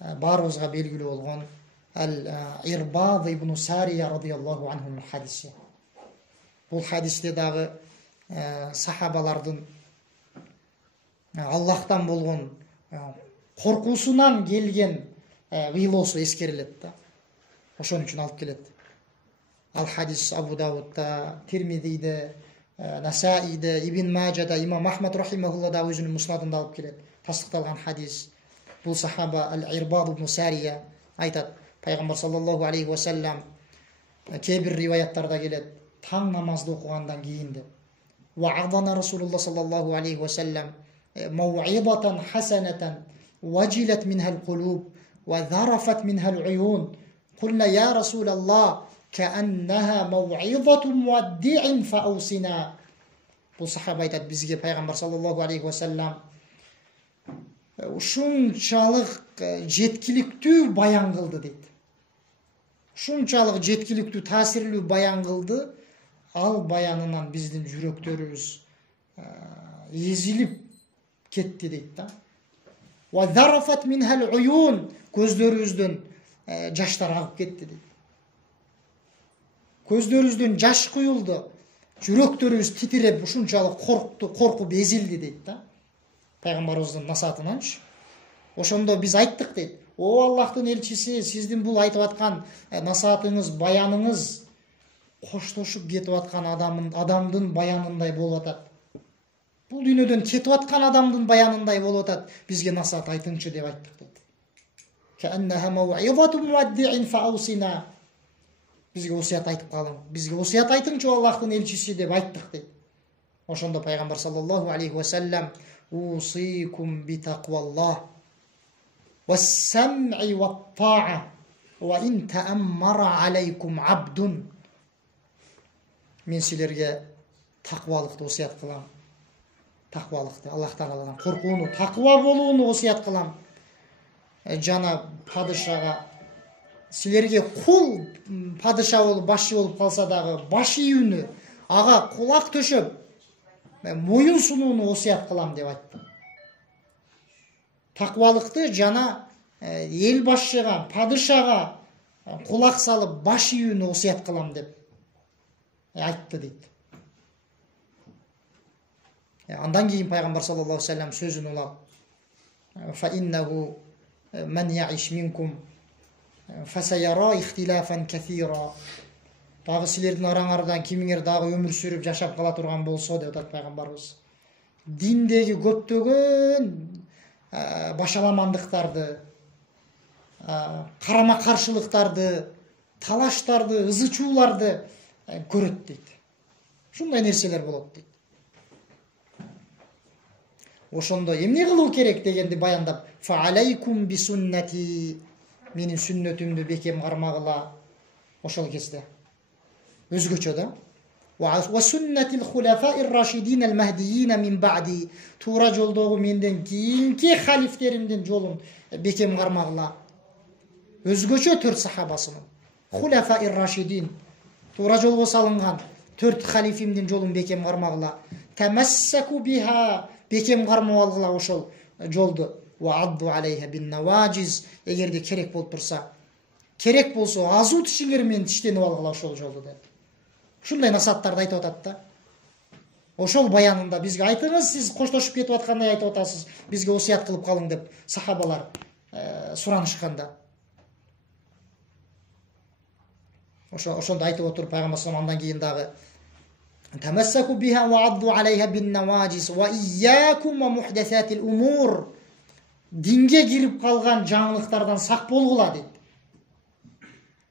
баарыбызга белгилүү болгон Ирбад ибн Сария радияллаху анхунун хадиси. Бул хадисте дагы сахабалардын Аллахтан болгон коркуусунан келген ыйлоосу эскерилет да. Ошон үчүн алып келет. Ал хадис Абу Давудда, Тирмидиде, Насаиде, Ибн Маджада, имам Ахмад рахимахулла да өзүнүн муснадында алып келет. Тасдыкталган хадис. Бул сахаба Ал-Ирбад ибн Сария айтат, пайгамбар саллаллаху алейхи ва саллям кээ бир риваяттарда келет, таң намазды окугандан кийин деп. Ва адана Расулуллах саллаллаху алейхи ва саллям мау'идатан хасанатан важилат минха ал-кулуб ва зарафат минха ал-уюн. Кулна я Расулаллах кааннаха мау'идату муадди'ин фаусина. Бул сахаба айтат, бизге пайгамбар саллаллаху алейхи ва саллям ушунчалык жеткиликтүү баян кылды дейт. Ушунчалык жеткиликтүү таасирлүү баян кылды. Ал баянынан биздин жүрөктөрүбүз эзилип кетти дейт да. Ва зарафат минхал уюн, көздөрүбүздөн жаштар агып кетти дейт. Көздөрүбүздөн жаш куюлду, жүрөктөрүбүз титиреп ушунчалык коркуп эзилди дейт да. Пайгамбарыбыздын насаатынанчы. Ошондо биз айттык дейт. О Аллахтын элчиси, сиздин бул айтып аткан насаатыңыз, баяныңыз коштошуп кетип аткан адамдын баянындай болуп атат. Бул дүйнөдөн кетип аткан адамдын баянындай болуп атат. Бизге насаат айтыңчы деп айттык дейт. Кааннаха мау'идату муадди'ин фаусина. Бизге осуят айтып калың. Бизге осуят айтыңчы Аллахтын элчиси деп айттык дейт. Ошондо пайгамбар саллаллаху алейхи ва саллям усикум би тaqvallah was-sam'i wat-ta'a wa in ta'ammara alaykum 'abdun. Мен силерге таквалыкты осуят кылам. Таквалыкты, Аллах Тааладан коркууну, таква болууну осуят кылам. Жана падышага силерге кул падыша болуп, башчы болуп калса дагы баш ийүүнү, ага кулак төшөп, моюн сунууну осуят кылам деп айтты. Таквалыкты жана эл башчыга, падышага кулак салып баш ийүүнү осуят кылам деп айтты дейт. Андан кийин пайгамбар саллаллаху алейхи ва саллям сөзүн улап: "Фа иннаху ман яиш минкум фасаяра ихтилафан кафира." Дагы силердин араңардан кимиңер дагы өмүр сүрүп жашап кала турган болсо деп атат пайгамбарыбыз. Диндеги көптөгөн башаламандыктарды, карама каршылыктарды, талаштарды, ызычууларды көрөт дейт. Ушундай нерселер болот дейт. Ошондо эмне кылуу керек дегенди баяндап, "Фа алейкум би суннати", менин сүннөтүмдү бекем кармагыла. Ошол кезде өзгөчө да. "Ва суннатил хулафаир рашидин ал-махдиин мин ба'ди", туура жолдогу менден кийинки халифтеримдин жолун бекем кармагыла. Өзгөчө 4 сахабасынын хулафаир рашидин, туура жолго салынган 4 халифимдин жолун бекем кармагыла. Тамассаку биха, бекем кармап алгыла ошол жолду. Ва адду алейха бин наважиз, эгерде керек болуп турса, керек болсо азуу тишиңер менен тиштенип алгыла ошол жолду деп. Ушундай насааттарды айтып атат да. Ошол баянында бизге айтыңыз, сиз коштошуп кетип аткандай айтып атасыз, бизге осуят кылып калың деп сахабалар суранышканда. Ошондо айтып отуруп пайгамбар саллаллаху андан кийин дагы "Тамассаку биха ва адду алейха бин наважис ва iyyakum ва muhdasatil umur", динге кирип калган жаңылыктардан сак болгула дейт.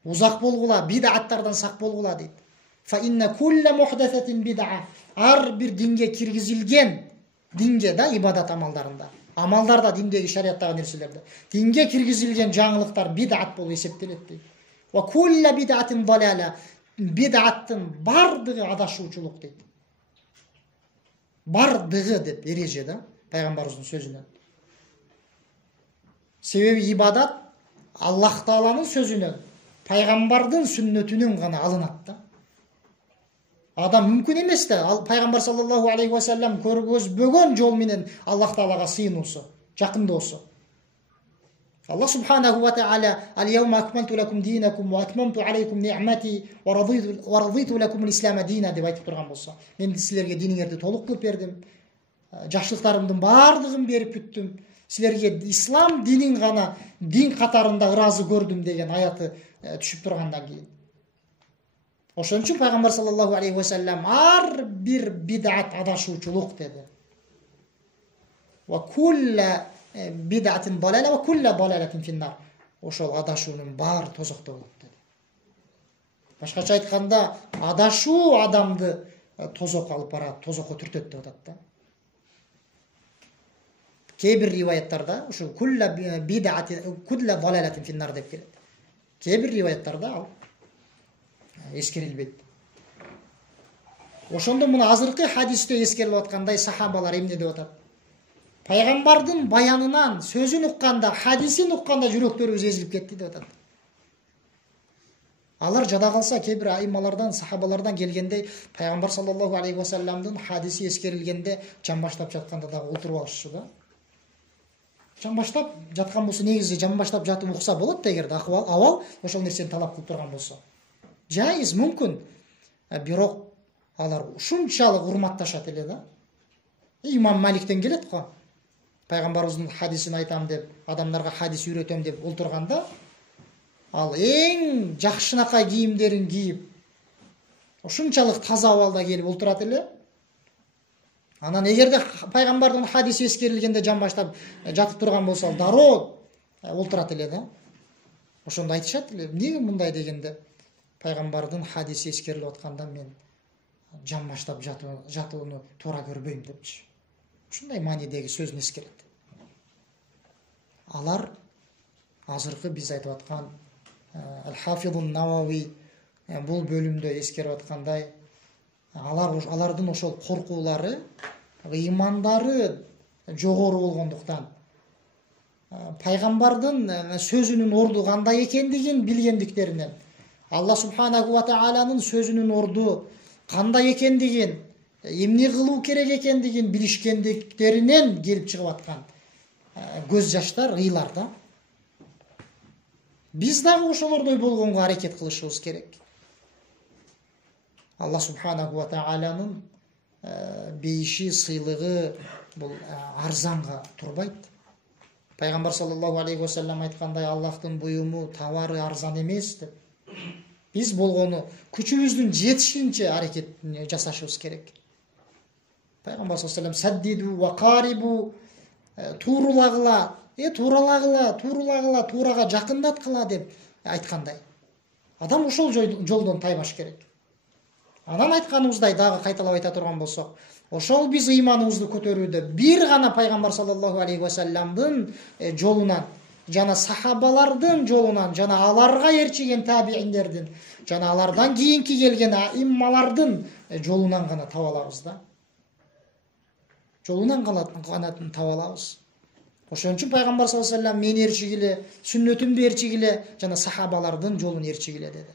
Узак болгула, бидаттардан сак болгула дейт. "Фа инна кулла muhdasatin bid'a", ар бир динге киргизилген, динге да ибадат амалдарында, амалдарда диндеги шариаттагы нерселерде динге киргизилген жаңылыктар бидат болуп эсептелет дейт. "Ва кулла бид'атин далала", бидаттын бардыгы адашуучулук дейт. Бардыгы деп эреже да пайгамбарыбыздын сөзүнөн. Себеби ибадат Аллах Тааланын сөзүнөн, пайгамбардын сүннөтүнөн гана алынат да. Адам мүмкүн эмес да, ал пайгамбар саллаллаху алейхи ва саллям көргөзбөгөн жол менен Аллах Таалага сыйынуусу, жакындоосу. Allah subhanahu wa ta'ala al-yawma akmaltu lakum dinakum wa atmamtu alaykum ni'mati wa raditu lakum al-islam dina деп айтып турган болсо, мен силерге диниңерди толук кылып бердим, жакшылыктарымдын баардыгын берип бүттүм, силерге ислам динин гана дин катарында ыраазы көрдүм деген аяты түшүп тургандан кийин. Ошон үчүн пайгамбар саллаллаху алейхи ва саллям ар бир бидат адашуучулук деди. Wa kullu bid'atin dalala wa kullu dalalatin fin-nar. Ошол адашуунун баары тозокто болот деди. Башкача айтканда, адашуу адамды тозокко алып барат, тозокко түртөт деп атат да. Кээ бир риваяттарда ушул kullu bid'atin kullu dalalatin fin-nar деп келет. Кээ бир риваяттарда ал эскерилбейт. Ошондо муну азыркы хадисте эскерилип аткандай сахабалар эмне деп атат? Пайгамбардын баянынан, сөзүн укканда, хадисин укканда жүрөктөрүбүз эзилип кетти деп атат. Алар жада калса, кээ бир аймалардан, сахабалардан келгенде, пайгамбар саллаллаху алейхи ва салламдын хадиси эскерилгенде жан баштап жатканда дагы отуруп алышчу да. Жан баштап жаткан болсо, негизи жан баштап жатып укса болот да, эгерде абал ошол нерсени талап кылып турган болсо. Жайыз, мүмкүн. Бирок алар ушунчалык урматташат эле да. Имам Маликтен келет го. Пайгамбарыбыздын хадисин айтам деп, адамдарга хадис үйрөтөм деп олтурганда, ал эң жакшынакай кийимдерин кийип, ушунчалык таза абалда келип олтурат эле. Анан эгерде пайгамбардын хадиси эскерилгенде жан баштап жатып турган болсо, дароо олтурат эле да. Ошондо айтышат эле, эмнеге мындай дегенде, пайгамбардын хадиси эскерилип атканда мен жан баштап жатууну туура көрбөйм депчи. Ушундай маанидеги сөзүн эскерет. Алар азыркы биз айтып аткан Ал-Хафизун Навави бул бөлүмдө эскерип аткандай, алардын ошол коркуулары, ыймандары жогору болгондуктан, пайгамбардын сөзүнүн орду кандай экендигин билгендиктеринен, Алла субханаху ва тааланын сөзүнүн орду кандай экендигин, эмне кылуу керек экендигин билишкендиктеринен келип чыгып аткан көз жаштар, ыйлар да. Биз дагы ошолордой болгонго аракет кылышыбыз керек. Алла субханаху ва тааланын бейиши, сыйлыгы бул арзанга турбайт. Пайгамбар саллаллаху алейхи ва саллям айткандай, Аллахтын буюму, товары арзан эмес деп. Биз болгону күчүбүздүн жетишинче аракет жасашыбыз керек. Пайгамбар саллаллаху алейхи ва саллям саддиду ва карибу, турулагыла, турулагыла, турага жакындаткыла деп айткандай. Адам ошол жолдон тайбаш керек. Анан айтканыбыздай дагы кайталап айта турган болсок, ошол биз ыйманыбызды көтөрүүдө бир гана пайгамбар саллаллаху алейхи ва салламдын жолунан, жана сахабалардын жолунан, жана аларга ээрчиген табииндердин, жана алардан кийинки келген иммалардын жолунан гана таба алабыз да. Жолунан гана таба алабыз. Ошон үчүн пайгамбар саллаллаху алейхи ва саллям мен ээрчигиле, сүннөтүмдү ээрчигиле, жана сахабалардын жолун ээрчигиле деди.